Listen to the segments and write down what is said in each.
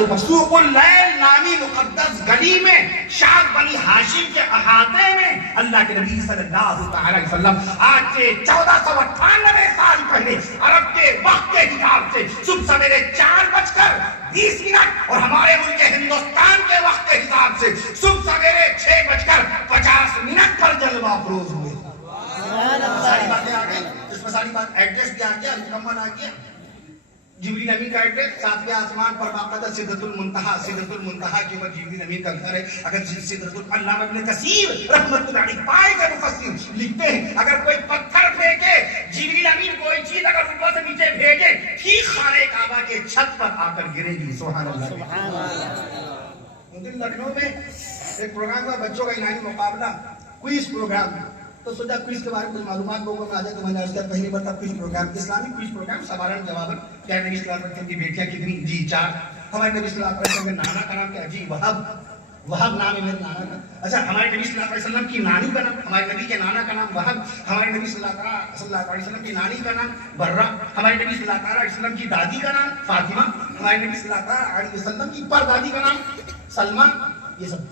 تو مسوق اللیل نامی مقدس گلی میں شعب بنی ہاشم کے احاطے میں اللہ کے نبی صلی اللہ علیہ وسلم آج سے 1498 سال پہلے عرب کے وقت کے حساب سے صبح سویرے 4:20 اور ہمارے ملک ہندوستان کے وقت کے حساب سے صبح سویرے 6:50 پر جلوہ افروز ہوئے. ساری باتیں آ گئی, اس میں ساری بات ایڈریس بھی آ گیا, مکمل آ گیا. جبریل امین کا ایڈریس 7ویں آسمان پر باقاعدہ سدرۃ المنتہا کے اوپر جبریل امین کا گھر ہے. اگر سدرۃ علامہ ابن کثیر رحمۃ اللہ علیہ پائے کے مفسر لکھتے ہیں اگر کوئی پتھر پھینکے جبریل امین کوئی چیز اگر اوپر سے نیچے بھیجے ٹھیک خانہ کعبہ کے چھت پر آ کر گرے گی. سبحان اللہ. لکھنؤ میں ایک پروگرام ہوا بچوں کا انعامی مقابلہ, کوئز پروگرام. تو سوچا کوئز کے بارے میں کچھ معلومات لوگوں میں آ جائے. تو میں نے عرض کیا پہلی مرتبہ کوئز پروگرام, اسلامی کوئز پروگرام, سوالان جواباً. کیا نبی صلی اللہ علیہ وسلم کی بیٹیاں کتنی؟ جی 4. ہمارے نبی صلی اللہ علیہ وسلم کے نانا کا نام کیا؟ جی وہب نام ہے میرے نانا کا. اچھا ہمارے نبی صلی اللہ علیہ وسلم کی نانی کا نام, ہمارے نبی کے نانا کا نام وہب, ہمارے نبی صلی اللہ علیہ وسلم کی نانی کا نام برہ, ہمارے نبی صلی اللہ علیہ وسلم کی دادی کا نام فاطمہ, ہمارے نبی صلی اللہ علیہ وسلم کی پردادی کا نام سلمہ. یہ سب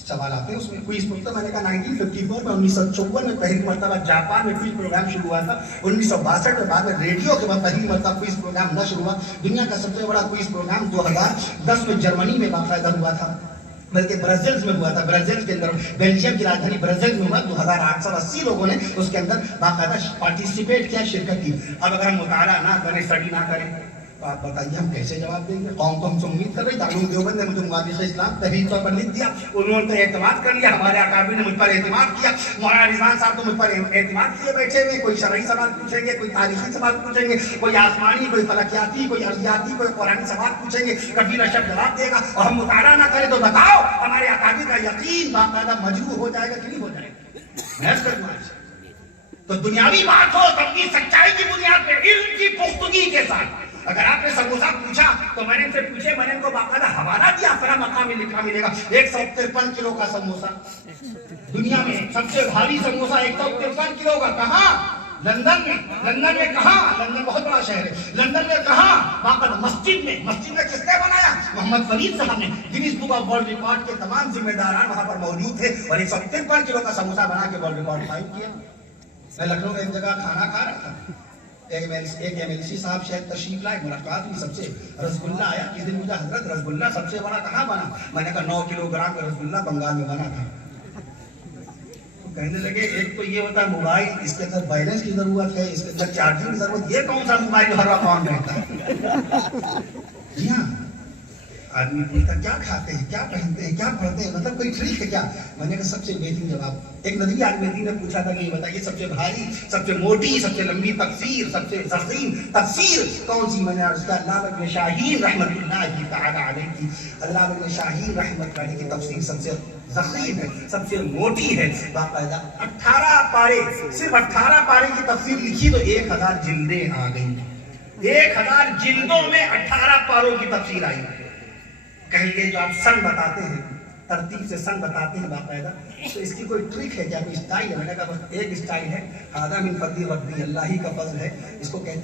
سوال آتے ہیں اس میں. کوئز پروگرام میں نے کہا 1954 میں 1954 میں پہلی مرتبہ جاپان میں کوئز پروگرام شروع ہوا تھا. 1962 میں بعد میں ریڈیو کے بعد پہلی مرتبہ کوئز پروگرام نہ شروع ہوا. دنیا کا سب سے بڑا کوئز پروگرام 2010 میں جرمنی میں باقاعدہ ہوا تھا, بلکہ برازیل میں ہوا تھا. برازیل کے اندر بیلجیم کی راجدھانی برازیل میں ہوا. 2880 لوگوں نے اس کے اندر باقاعدہ پارٹیسپیٹ کیا, شرکت کی. اب اگر ہم مطالعہ نہ کریں, اسٹڈی نہ کریں تو آپ بتائیے ہم کیسے جواب دیں گے؟ قوم تو ہم سے امید کر رہی. دارالعلوم دیوبند نے مجھے مؤرخ اسلام تحریر طور پر لکھ دیا, انہوں نے اعتماد کر لیا, ہمارے اکابر نے مجھ پر اعتماد کیا, مولانا رضوان صاحب تو مجھ پر اعتماد کیے بیٹھے ہوئے. کوئی شرعی سوال پوچھیں گے, کوئی تاریخی سوال پوچھیں گے, کوئی آسمانی, کوئی فلکیاتی, کوئی ارضیاتی, کوئی قرآنی سوال پوچھیں گے, کبھی رشب جواب دے گا اور ہم مطالعہ نہ کریں. تو بتاؤ ہمارے اکابر کا یقین باقاعدہ مجروح ہو جائے گا کہ نہیں ہو جائے گا؟ محض کرنا تو دنیاوی بات ہو تب بھی سچائی کی بنیاد پہ علم کی پختگی کے ساتھ. اگر آپ نے سموسا پوچھا تو میں نے ان سے پوچھے, میں نے ان کو باقاعدہ حوالہ دیا, فلاں مقام میں لکھا ملے گا 153 کلو کا سموسا. دنیا میں سب سے بھاری سموسا 153 کلو کا. کہاں؟ لندن میں. لندن میں کہاں؟ لندن بہت بڑا شہر ہے. لندن میں کہاں؟ باقاعدہ مسجد میں. مسجد میں کس نے بنایا؟ محمد فرید صاحب نے. Guinness book of world record کے تمام ذمہ داران وہاں پر موجود تھے اور 153 کلو کا سموسا بنا کے ورلڈ ریکارڈ قائم کیا. میں لکھنؤ میں ایک جگہ کھانا کھا رہا تھا, ایک ایم ایل سی صاحب شاید تشریف لائے, ملاقات ہوئی, سب سے رسگلہ آیا. کس دن مجھے حضرت رسگلہ سب سے بڑا کہاں بنا؟ میں نے کہا 9 کلو گرام کا رسگلہ بنگال میں بنا تھا. کہنے لگے ایک تو یہ ہوتا ہے موبائل, اس کے اندر بیلنس کی ضرورت ہے, اس کے اندر چارجنگ کی ضرورت, یہ کون سا موبائل ہر وقت آن رہتا ہے؟ جی ہاں. آدمی پوچھتا کیا کھاتے ہیں, کیا پہنتے ہیں, کیا پڑھتے ہیں, مطلب کوئی ٹرک ہے کیا؟ میں نے کہا سب سے بہترین جواب. ایک نبی عالمدین نے پوچھا تھا کہ یہ بتائیے سب سے بھاری, سب سے موٹی, سب سے لمبی تفسیر, سب سے ضخیم تفسیر کون سی؟ میں نے عرض کیا علامہ ابن شاہین رحمۃ اللہ تعالی علیہ کی, علامہ ابن شاہین رحمۃ اللہ علیہ کی تفسیر سب سے ضخیم ہے, سب سے موٹی ہے. باقاعدہ 18 پارے, صرف 18 پارے کی تفسیر لکھی تو 1000 جلدیں آ گئی. 1000 جلدوں میں 18 پاروں کی تفسیر آئی. کہیں گے جو آپ سن بتاتے ہیں, ترتیب سے سن بتاتے ہیں باقاعدہ, تو اس کی کوئی ٹرک ہے کیا, کوئی اسٹائل ہے؟ میں نے کہا بس ایک اسٹائل ہے, ہذا من فضل ربی, اللہ ہی کا فضل ہے, اس کو کہتے ہیں